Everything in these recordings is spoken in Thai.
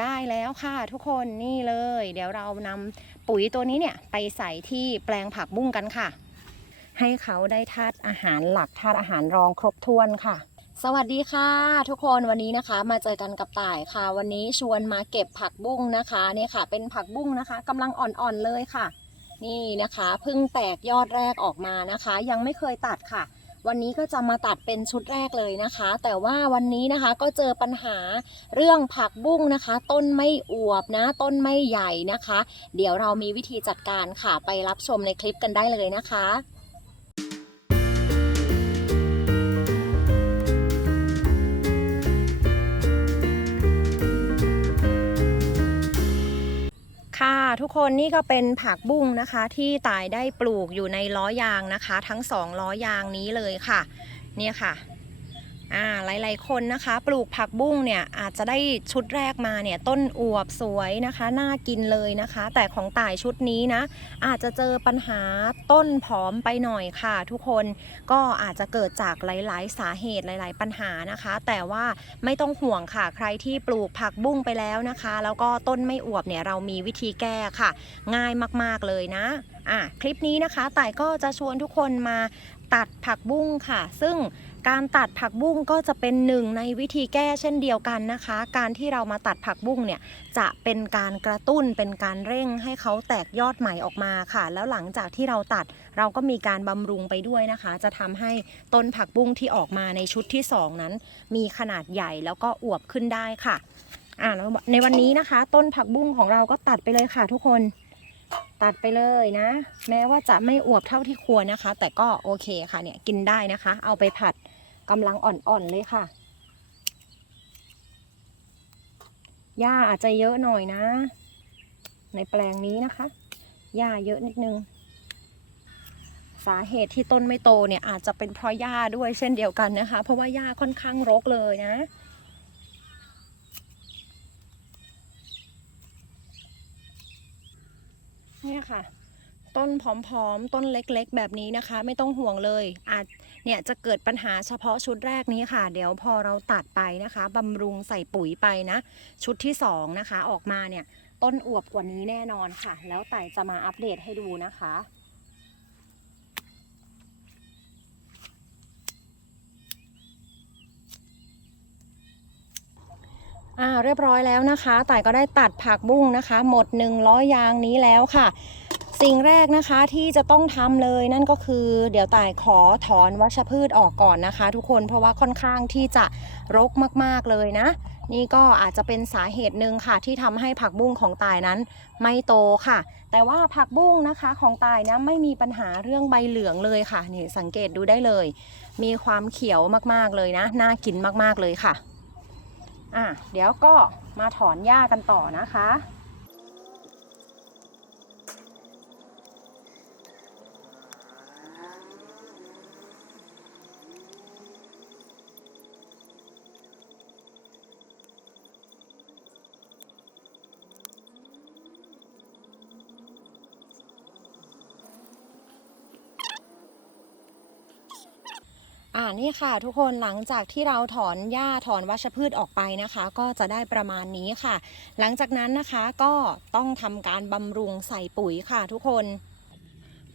ได้แล้วค่ะทุกคนนี่เลย เดี๋ยวเรานำปุ๋ยตัวนี้เนี่ยไปใส่ที่แปลงผักบุ้งกันค่ะ ให้เขาได้ธาตุอาหารหลักธาตุอาหารรองครบถ้วนค่ะสวัสดีค่ะ ทุกคนวันนี้นะคะมาเจอกันกับต่ายค่ะ วันนี้ชวนมาเก็บผักบุ้งนะคะนี่ค่ะ เป็นผักบุ้งนะคะกำลังอ่อนๆเลยค่ะ นี่นะคะเพิ่งแตกยอดแรกออกมานะคะ ยังไม่เคยตัดค่ะ วันนี้ก็จะมาตัดเป็นชุดแรกเลยนะคะ แต่ว่าวันนี้นะคะก็เจอปัญหาเรื่องผักบุ้งนะคะ ต้นไม่อวบนะ ต้นไม่ใหญ่นะคะ เดี๋ยวเรามีวิธีจัดการค่ะไปรับชมในคลิปกันได้เลยนะคะ ค่ะทุกคนนี่ก็เป็นผักบุ้งนะคะ ที่ตายได้ปลูกอยู่ในล้อยางนะคะ ทั้งสองล้อยางนี้เลยค่ะ เนี่ยค่ะ อ่าหลายๆคนนะคะ ปลูกผักบุ้งเนี่ยอาจจะได้ชุดแรกมาเนี่ยต้นอวบสวยนะคะน่ากินเลยนะคะ แต่ของต่ายชุดนี้นะ อาจจะเจอปัญหาต้นผอมไปหน่อยค่ะ ทุกคนก็อาจจะเกิดจากหลาย ๆ สาเหตุหลาย ๆ ปัญหานะคะ แต่ว่าไม่ต้องห่วงค่ะ ใครที่ปลูกผักบุ้งไปแล้วนะคะ แล้วก็ต้นไม่อวบเนี่ยเรามีวิธีแก้ค่ะ ง่ายมากๆเลยนะอะคลิปนี้นะคะต่ายก็จะชวนทุกคนมาตัดผักบุ้งค่ะ ซึ่ง การตัดผักบุ้งก็จะเป็นหนึ่งในวิธีแก้เช่นเดียวกันนะคะ การที่เรามาตัดผักบุ้งเนี่ยจะเป็นการกระตุ้นเป็นการเร่งให้เขาแตกยอดใหม่ออกมาค่ะ แล้วหลังจากที่เราตัดเราก็มีการบำรุงไปด้วยนะคะ จะทำให้ต้นผักบุ้งที่ออกมาในชุดที่ 2 นั้น มีขนาดใหญ่แล้วก็อวบขึ้นได้ค่ะอ่าในวันนี้นะคะ ต้นผักบุ้งของเราก็ตัดไปเลยค่ะทุกคนตัดไปเลยนะ แม้ว่าจะไม่อวบเท่าที่ควรนะคะ แต่ก็โอเคค่ะเนี่ยกินได้นะคะ เอาไปผัด กำลังอ่อนๆเลยค่ะ หญ้าอาจจะเยอะหน่อยนะ ในแปลงนี้นะคะ หญ้าเยอะนิดนึง สาเหตุที่ต้นไม่โตเนี่ยอาจจะเป็นเพราะหญ้าด้วยเช่นเดียวกันนะคะ เพราะว่าหญ้าค่อนข้างรกเลยนะเนี่ยค่ะ ต้นผอมๆ ต้นเล็กๆ แบบนี้นะคะ ไม่ต้องห่วงเลย อาจเนี่ยจะเกิดปัญหาเฉพาะชุดแรกนี้ค่ะ เดี๋ยวพอเราตัดไปนะคะบำรุงใส่ปุ๋ยไปนะ ชุดที่สองนะคะ ออกมาเนี่ยต้นอวบกว่านี้แน่นอนค่ะ แล้วแต่จะมาอัปเดตให้ดูนะคะอ่าเรียบร้อยแล้วนะคะ แต่ก็ได้ตัดผักบุ้งนะคะ หมด 100 ยางนี้แล้วค่ะ สิ่งแรกนะคะที่จะต้องทำเลยนั่นก็คือ เดี๋ยวต่ายขอถอนวัชพืชออกก่อนนะคะ ทุกคนเพราะว่าค่อนข้างที่จะรกมากๆเลยนะ นี่ก็อาจจะเป็นสาเหตุหนึ่งค่ะ ที่ทำให้ผักบุ้งของตายนั้นไม่โตค่ะ แต่ว่าผักบุ้งนะคะของตายนะไม่มีปัญหาเรื่องใบเหลืองเลยค่ะนี่สังเกตดูได้เลย มีความเขียวมากๆเลยนะน่ากินมากๆเลยค่ะอะเดี๋ยวก็มาถอนหญ้ากันต่อนะคะ นี่ค่ะ ทุกคนหลังจากที่เราถอนหญ้าถอนวัชพืชออกไปนะคะ ก็จะได้ประมาณนี้ค่ะ หลังจากนั้นนะคะก็ต้องทำการบำรุงใส่ปุ๋ยค่ะทุกคน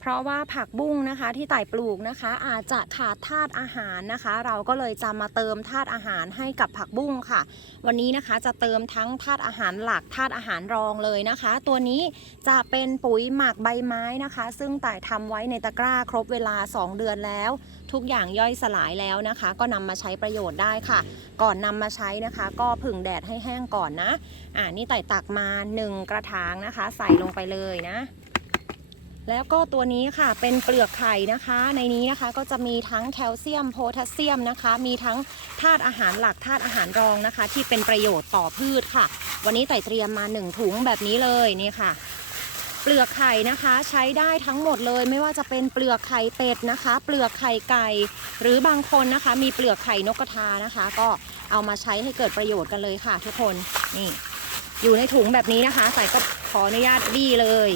เพราะว่าผักบุ้งนะคะที่ไต่ปลูกนะคะ อาจจะขาดธาตุอาหารนะคะ เราก็เลยจะมาเติมธาตุอาหารให้กับผักบุ้งค่ะ วันนี้นะคะจะเติมทั้งธาตุอาหารหลักธาตุอาหารรองเลยนะคะ ตัวนี้จะเป็นปุ๋ยหมักใบไม้นะคะ ซึ่งไต่ายทำไว้ในตะกร้าครบเวลา 2 เดือนแล้ว ทุกอย่างย่อยสลายแล้วนะคะ ก็นำมาใช้ประโยชน์ได้ค่ะ ก่อนนำมาใช้นะคะ ก็ผึ่งแดดให้แห้งก่อนนะอ่านี่ไต่ตักมา 1 กระถางนะคะ ใส่ลงไปเลยนะ แล้วก็ตัวนี้ค่ะเป็นเปลือกไข่นะคะ ในนี้นะคะก็จะมีทั้งแคลเซียมโพแทสเซียมนะคะ มีทั้งธาตุอาหารหลักธาตุอาหารรองนะคะ ที่เป็นประโยชน์ต่อพืชค่ะ วันนี้ไต่เตรียมมา1ถุงแบบนี้เลยนี่ค่ะ เปลือกไข่นะคะใช้ได้ทั้งหมดเลย ไม่ว่าจะเป็นเปลือกไข่เป็ดนะคะ เปลือกไข่ไก่ หรือบางคนนะคะ มีเปลือกไข่นกกระทานะคะ ก็เอามาใช้ให้เกิดประโยชน์กันเลยค่ะ ทุกคนนี่อยู่ในถุงแบบนี้นะคะใส่ก็ขออนุญาตบี้เลย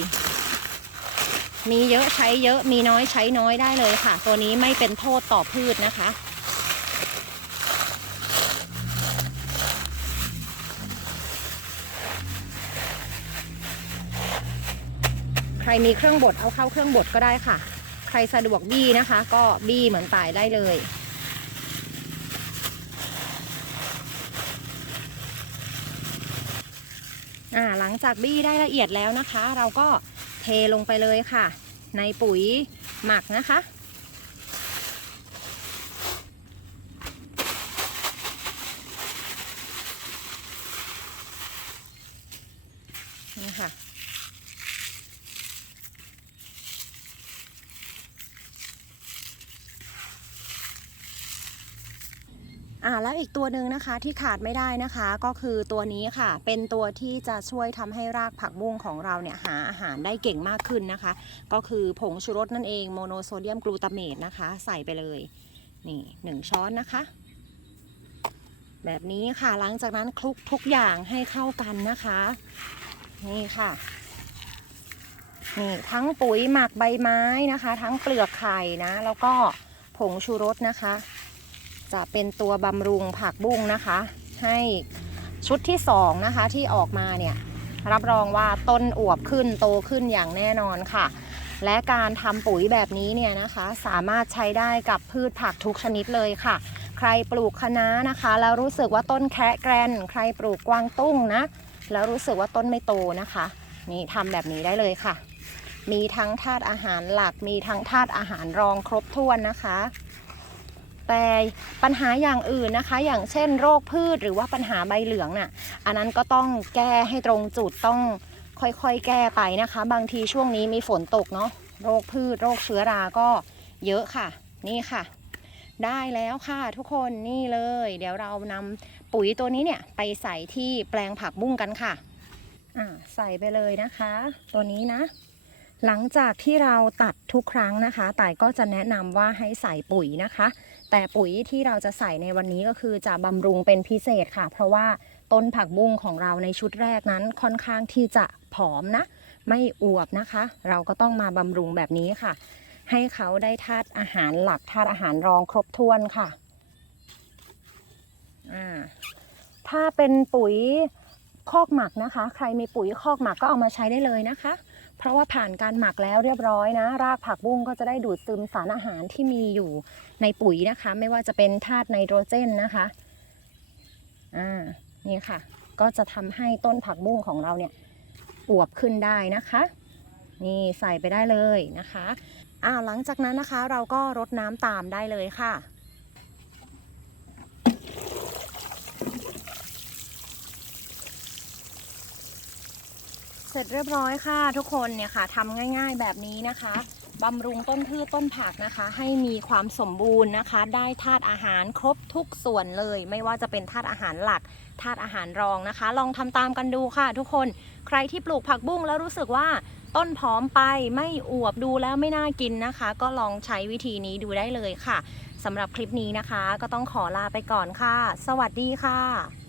มีเยอะใช้เยอะมีน้อยใช้น้อยได้เลยค่ะ ตัวนี้ไม่เป็นโทษต่อพืชนะคะ ใครมีเครื่องบดเอาเข้าเครื่องบดก็ได้ค่ะ ใครสะดวกบี้นะคะ ก็บี้เหมือนตายได้เลยหลังจากบี้ได้ละเอียดแล้วนะคะ เราก็ เทลงไปเลยค่ะ ในปุ๋ยหมักนะคะ อ่าแล้วอีกตัวหนึ่งนะคะที่ขาดไม่ได้นะคะ ก็คือตัวนี้ค่ะ เป็นตัวที่จะช่วยทำให้รากผักบุ้งของเราเนี่ยหาอาหารได้เก่งมากขึ้นนะคะ ก็คือผงชูรสนั่นเองโมโนโซเดียมกลูตาเมตนะคะ ใส่ไปเลยนี่หนึ่งช้อนนะคะ แบบนี้ค่ะหลังจากนั้นคลุกทุกอย่างให้เข้ากันนะคะ นี่ค่ะนี่ทั้งปุ๋ยหมักใบไม้นะคะ ทั้งเปลือกไข่นะ แล้วก็ผงชูรสนะคะ จะเป็นตัวบำรุงผักบุ้งนะคะ ให้ชุดที่สองนะคะที่ออกมาเนี่ยรับรองว่าต้นอวบขึ้นโตขึ้นอย่างแน่นอนค่ะ และการทำปุ๋ยแบบนี้เนี่ยนะคะ สามารถใช้ได้กับพืชผักทุกชนิดเลยค่ะ ใครปลูกคะน้านะคะ แล้วรู้สึกว่าต้นแคะแกรนใครปลูกกวางตุ้งนะ แล้วรู้สึกว่าต้นไม่โตนะคะ นี่ทำแบบนี้ได้เลยค่ะ มีทั้งธาตุอาหารหลัก มีทั้งธาตุอาหารรองครบถ้วนนะคะ แต่ปัญหาอย่างอื่นนะคะ อย่างเช่นโรคพืชหรือว่าปัญหาใบเหลืองน่ะอันนั้นก็ต้องแก้ให้ตรงจุดต้องค่อยๆ แก้ไปนะคะ บางทีช่วงนี้มีฝนตกเนาะโรคพืช โรคเชื้อราก็เยอะค่ะ นี่ค่ะ ได้แล้วค่ะทุกคนนี่เลย เดี๋ยวเรานำปุ๋ยตัวนี้เนี่ยไปใส่ที่แปลงผักบุ้งกันค่ะ อ่าใส่ไปเลยนะคะ ตัวนี้นะ หลังจากที่เราตัดทุกครั้งนะคะต่ายก็จะแนะนำว่าให้ใส่ปุ๋ยนะคะ แต่ปุ๋ยที่เราจะใส่ในวันนี้ก็คือจะบำรุงเป็นพิเศษค่ะ เพราะว่าต้นผักบุ้งของเราในชุดแรกนั้นค่อนข้างที่จะผอมนะ ไม่อวบนะคะ เราก็ต้องมาบำรุงแบบนี้ค่ะ ให้เขาได้ธาตุอาหารหลักธาตุอาหารรองครบถ้วนค่ะอ่าถ้าเป็นปุ๋ยคอกหมักนะคะ ใครมีปุ๋ยคอกหมักก็เอามาใช้ได้เลยนะคะ เพราะว่าผ่านการหมักแล้วเรียบร้อยนะ รากผักบุ้งก็จะได้ดูดซึมสารอาหารที่มีอยู่ในปุ๋ยนะคะ ไม่ว่าจะเป็นธาตุไนโตรเจนนะคะอ่านี่ค่ะ ก็จะทำให้ต้นผักบุ้งของเราเนี่ยอวบขึ้นได้นะคะ นี่ใส่ไปได้เลยนะคะอ่าหลังจากนั้นนะคะเราก็รดน้ำตามได้เลยค่ะ สร็จเรียบร้อยค่ะ ทุกคนเนี่ยค่ะทำง่าย ๆแบบนี้นะคะบำรุงต้นพืชต้นผักนะคะ ให้มีความสมบูรณ์นะคะ ได้ธาตุอาหารครบทุกส่วนเลย ไม่ว่าจะเป็นธาตุอาหารหลักธาตุอาหารรองนะคะ ลองทำตามกันดูค่ะ ทุกคนใครที่ปลูกผักบุ้งแล้วรู้สึกว่าต้นผอมไปไม่อวบดูแล้วไม่น่ากินนะคะ ก็ลองใช้วิธีนี้ดูได้เลยค่ะสำหรับคลิปนี้นะคะ ก็ต้องขอลาไปก่อนค่ะ สวัสดีค่ะ